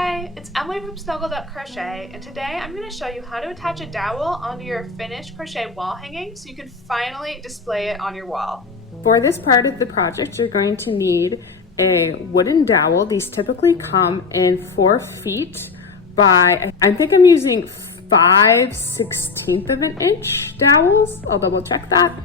Hi, it's Emily from Crochet, and today I'm going to show you how to attach a dowel onto your finished crochet wall hanging so you can finally display it on your wall. For this part of the project, you're going to need a wooden dowel. These typically come in 4 feet by, I think I'm using 5/16 of an inch dowels. I'll double check that.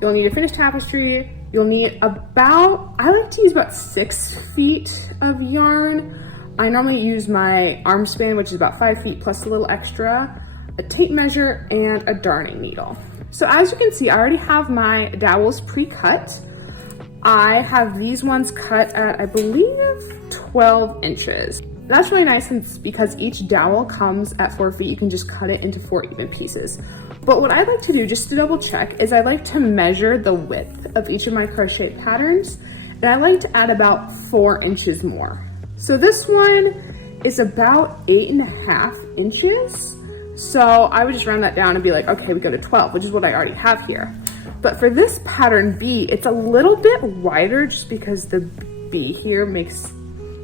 You'll need a finished tapestry. You'll need about, I like to use about 6 feet of yarn. I normally use my arm span, which is about 5 feet plus a little extra, a tape measure, and a darning needle. So as you can see, I already have my dowels pre-cut. I have these ones cut at, I believe, 12 inches. That's really nice because each dowel comes at 4 feet. You can just cut it into 4 even pieces. But what I like to do, just to double check, is I like to measure the width of each of my crochet patterns, and I like to add about 4 inches more. So this one is about 8.5 inches. So I would just round that down and be like, okay, we go to 12, which is what I already have here. But for this pattern B, it's a little bit wider just because the B here makes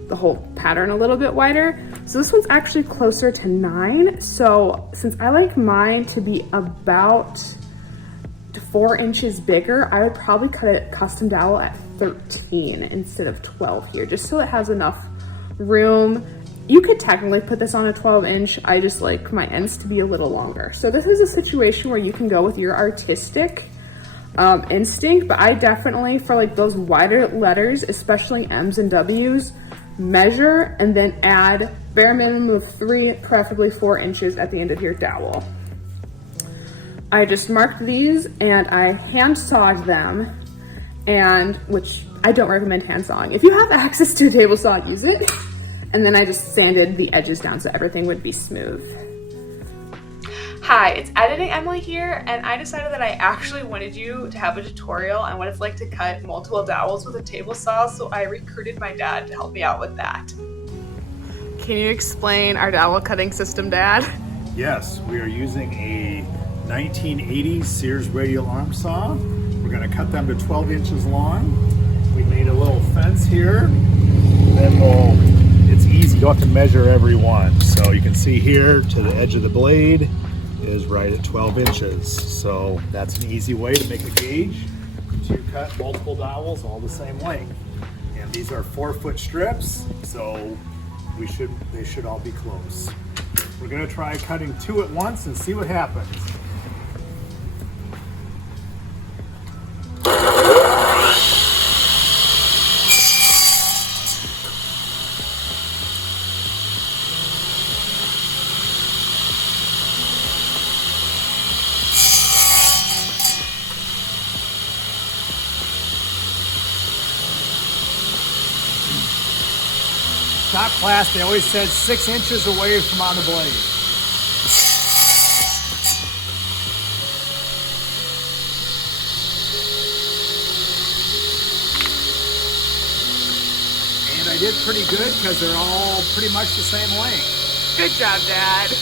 the whole pattern a little bit wider. So this one's actually closer to 9. So since I like mine to be about 4 inches bigger, I would probably cut a custom dowel at 13 instead of 12 here, just so it has enough room. You could technically put this on a 12 inch. I just like my ends to be a little longer. So this is a situation where you can go with your artistic instinct, but I definitely, for like those wider letters, especially M's and W's, measure and then add bare minimum of 3, preferably 4 inches at the end of your dowel. I just marked these and I hand sawed them, and which I don't recommend hand sawing. If you have access to a table saw, use it. And then I just sanded the edges down so everything would be smooth. Hi, it's Editing Emily here, and I decided that I actually wanted you to have a tutorial on what it's like to cut multiple dowels with a table saw, so I recruited my dad to help me out with that. Can you explain our dowel cutting system, Dad? Yes, we are using a 1980s Sears radial arm saw. We're going to cut them to 12 inches long. We made a little fence here. Then it's easy, you don't have to measure every one. So you can see here to the edge of the blade is right at 12 inches. So that's an easy way to make a gauge to cut multiple dowels all the same length. And these are 4-foot strips, so they should all be close. We're going to try cutting 2 at once and see what happens. Top class, they always said 6 inches away from on the blade. And I did pretty good because they're all pretty much the same length. Good job, Dad.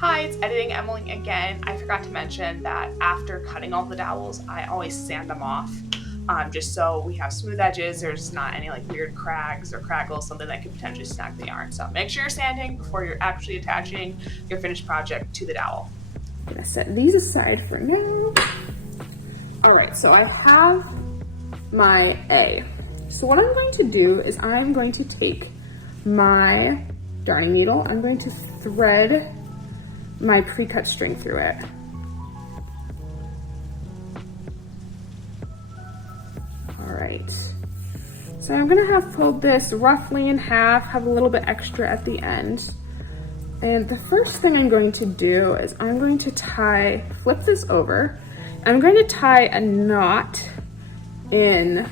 Hi, it's Editing Emily again. I forgot to mention that after cutting all the dowels, I always sand them off. Just so we have smooth edges, there's not any like weird crags or crackles, something that could potentially snag the yarn. So make sure you're sanding before you're actually attaching your finished project to the dowel. I'm gonna set these aside for now. All right, so I have my A. So what I'm going to do is I'm going to take my darning needle, I'm going to thread my pre-cut string through it. Alright, so I'm gonna have pulled this roughly in half, have a little bit extra at the end. And the first thing I'm going to do is I'm going to flip this over. I'm going to tie a knot in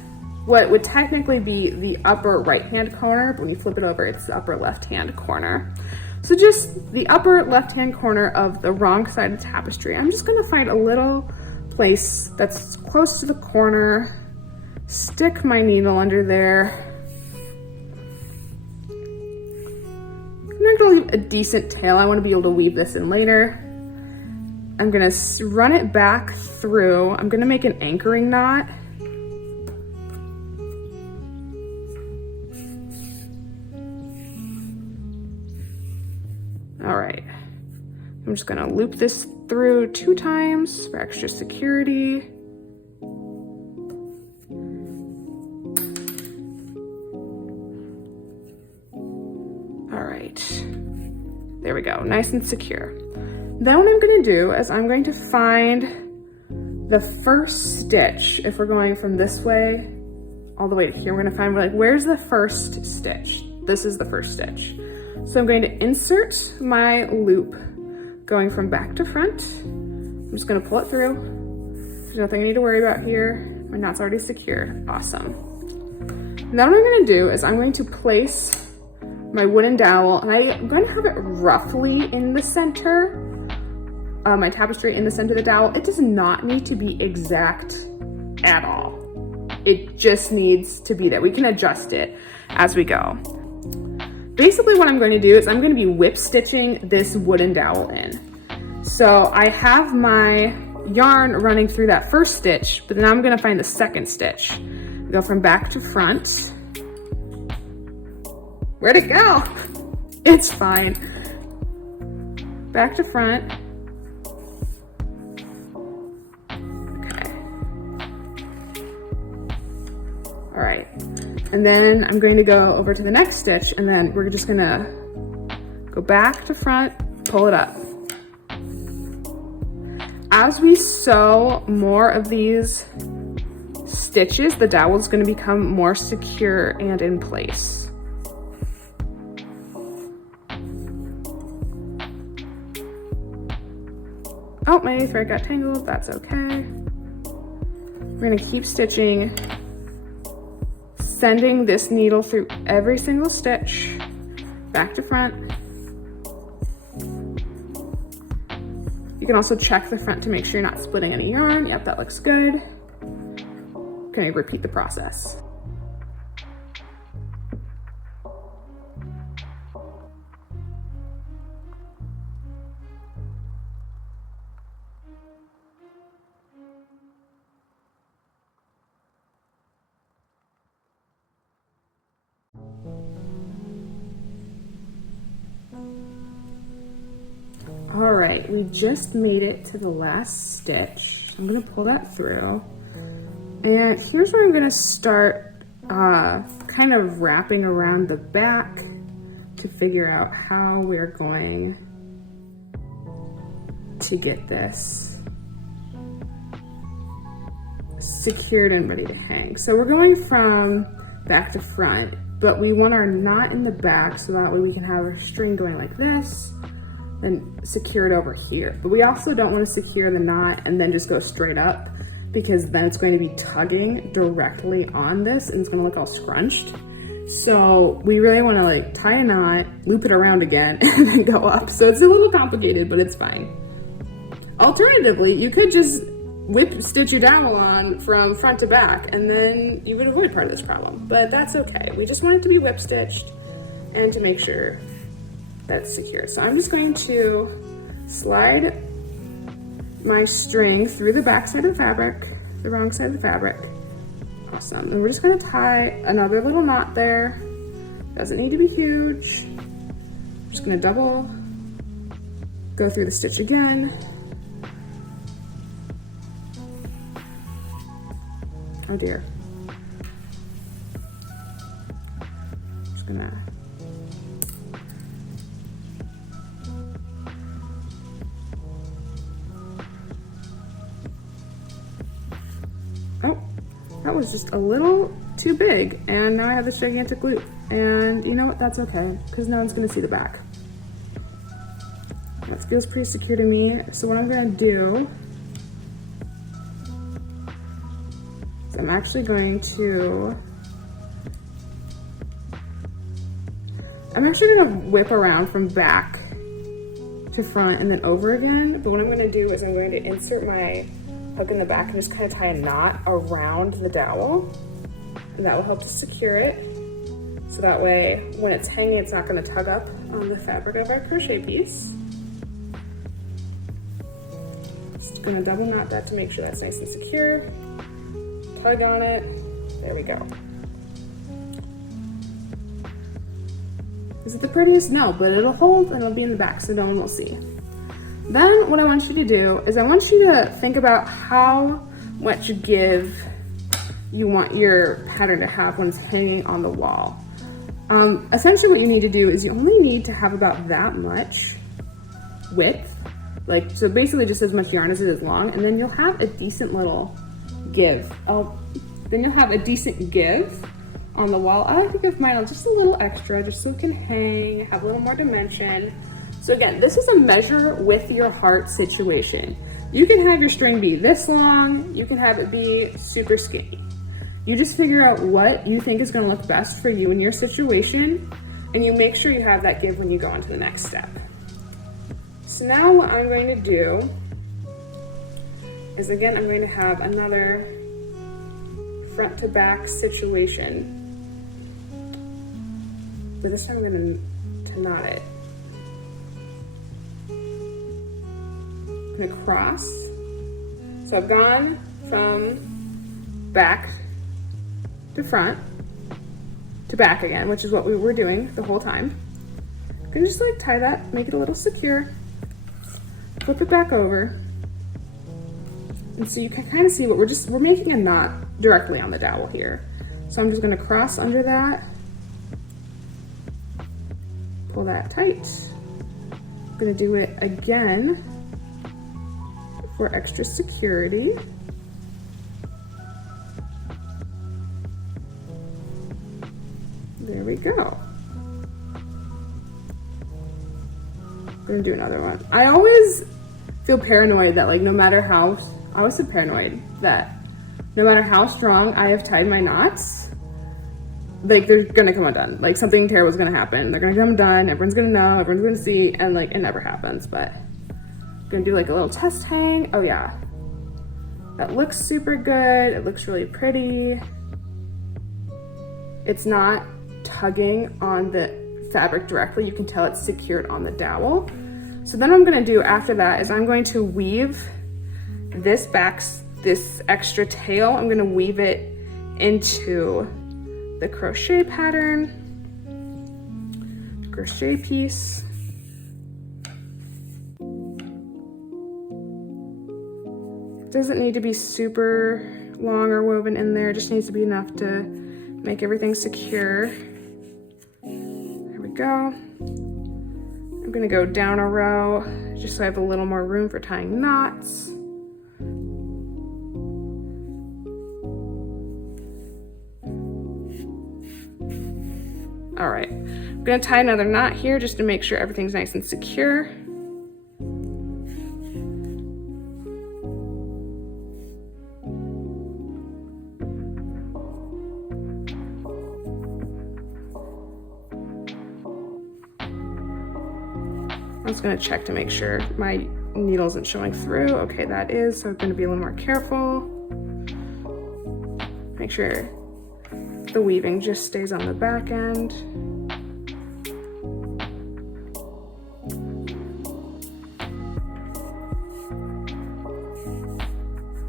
what would technically be the upper right-hand corner, but when you flip it over, it's the upper left-hand corner. So just the upper left-hand corner of the wrong side of the tapestry. I'm just gonna find a little place that's close to the corner, stick my needle under there. I'm gonna leave a decent tail. I wanna be able to weave this in later. I'm gonna run it back through. I'm gonna make an anchoring knot. All right, I'm just gonna loop this through 2 times for extra security. All right, there we go, nice and secure. Then what I'm gonna do is I'm going to find the first stitch. If we're going from this way all the way to here, we're gonna find, like, where's the first stitch? This is the first stitch. So I'm going to insert my loop going from back to front. I'm just gonna pull it through. There's nothing I need to worry about here. My knot's already secure, awesome. Now what I'm gonna do is I'm going to place my wooden dowel, and I'm going to have it roughly in the center, my tapestry in the center of the dowel. It does not need to be exact at all. It just needs to be there. We can adjust it as we go. Basically what I'm going to do is I'm going to be whip stitching this wooden dowel in. So I have my yarn running through that first stitch, but now I'm going to find the second stitch. Go from back to front. Where'd it go? It's fine. Back to front. Okay. All right. And then I'm going to go over to the next stitch, and then we're just gonna go back to front, pull it up. As we sew more of these stitches, the dowel is going to become more secure and in place. Oh, my thread got tangled, that's okay. We're gonna keep stitching, sending this needle through every single stitch, back to front. You can also check the front to make sure you're not splitting any yarn. Yep, that looks good. Gonna repeat the process. All right, we just made it to the last stitch. I'm gonna pull that through. And here's where I'm gonna start kind of wrapping around the back to figure out how we're going to get this secured and ready to hang. So we're going from back to front, but we want our knot in the back so that way we can have our string going like this, then secure it over here. But we also don't want to secure the knot and then just go straight up, because then it's going to be tugging directly on this and it's going to look all scrunched. So we really want to like tie a knot, loop it around again, and then go up. So it's a little complicated, but it's fine. Alternatively, you could just whip stitch your dowel on from front to back and then you would avoid part of this problem, but that's okay. We just want it to be whip stitched and to make sure that's secure. So I'm just going to slide my string through the back side of the fabric, the wrong side of the fabric. Awesome. And we're just going to tie another little knot there. Doesn't need to be huge. I'm just going to double, go through the stitch again. Oh dear. Just gonna that was just a little too big, and now I have this gigantic loop. And you know what, that's okay, because no one's gonna see the back. That feels pretty secure to me. So what I'm gonna do is I'm actually going to whip around from back to front and then over again. But what I'm gonna do is I'm going to insert my hook in the back and just kind of tie a knot around the dowel, and that will help to secure it. So that way, when it's hanging, it's not going to tug up on the fabric of our crochet piece. Just going to double knot that to make sure that's nice and secure. Tug on it. There we go. Is it the prettiest? No, but it'll hold and it'll be in the back so no one will see. Then what I want you to do is I want you to think about how much give you want your pattern to have when it's hanging on the wall. Essentially what you need to do is you only need to have about that much width, like, so basically just as much yarn as it is long, and then you'll have a decent little give. Then you'll have a decent give on the wall. I like to give mine just a little extra, just so it can hang, have a little more dimension. So again, this is a measure with your heart situation. You can have your string be this long, you can have it be super skinny. You just figure out what you think is gonna look best for you in your situation, and you make sure you have that give when you go on to the next step. So now what I'm going to do is, again, I'm going to have another front to back situation. But this time I'm going to knot it. I'm going to cross. So I've gone from back to front to back again, which is what we were doing the whole time. I'm going to just like tie that, make it a little secure. Flip it back over, and so you can kind of see what we're making a knot directly on the dowel here. So I'm just going to cross under that, pull that tight. I'm going to do it again for extra security. There we go. I'm gonna do another one. I always feel paranoid that, like, no matter how, I always feel paranoid that no matter how strong I have tied my knots, like, they're gonna come undone. Like, something terrible is gonna happen. They're gonna come undone, everyone's gonna know, everyone's gonna see, and like, it never happens. But I'm gonna do like a little test hang. Oh yeah, that looks super good. It looks really pretty. It's not tugging on the fabric directly. You can tell it's secured on the dowel. So then what I'm gonna do after that is I'm going to weave this extra tail, I'm gonna weave it into the crochet pattern, crochet piece. It doesn't need to be super long or woven in there, it just needs to be enough to make everything secure. There we go. I'm gonna go down a row just so I have a little more room for tying knots. All right, I'm gonna tie another knot here just to make sure everything's nice and secure. I'm just gonna check to make sure my needle isn't showing through. Okay, that is, so I'm gonna be a little more careful. Make sure the weaving just stays on the back end.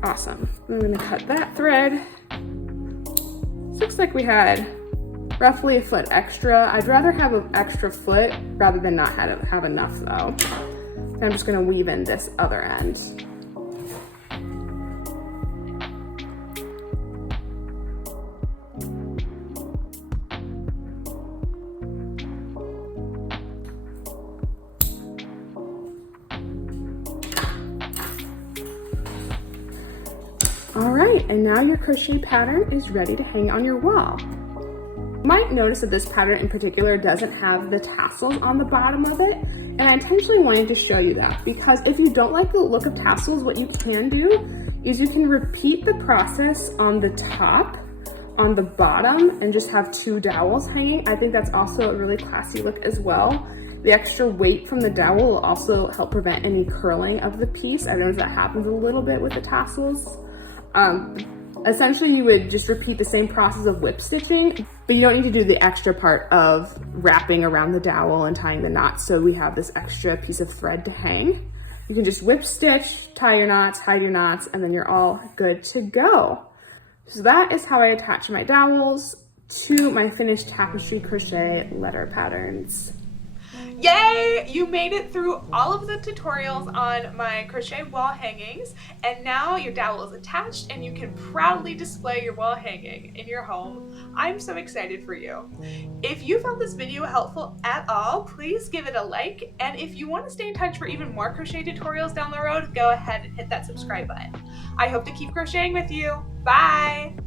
Awesome. I'm gonna cut that thread. This looks like we had roughly a foot extra. I'd rather have an extra foot rather than not have enough though. And I'm just gonna weave in this other end. All right, and now your crochet pattern is ready to hang on your wall. You might notice that this pattern in particular doesn't have the tassels on the bottom of it, and I intentionally wanted to show you that because if you don't like the look of tassels, what you can do is you can repeat the process on the top, on the bottom, and just have two dowels hanging. I think that's also a really classy look as well. The extra weight from the dowel will also help prevent any curling of the piece. I know that happens a little bit with the tassels. Essentially you would just repeat the same process of whip stitching, but you don't need to do the extra part of wrapping around the dowel and tying the knots, so we have this extra piece of thread to hang. You can just whip stitch, tie your knots, hide your knots, and then you're all good to go. So that is how I attach my dowels to my finished Tapestry Crochet letter patterns. Yay! You made it through all of the tutorials on my crochet wall hangings, and now your dowel is attached and you can proudly display your wall hanging in your home. I'm so excited for you. If you found this video helpful at all, please give it a like, and if you want to stay in touch for even more crochet tutorials down the road, go ahead and hit that subscribe button. I hope to keep crocheting with you. Bye!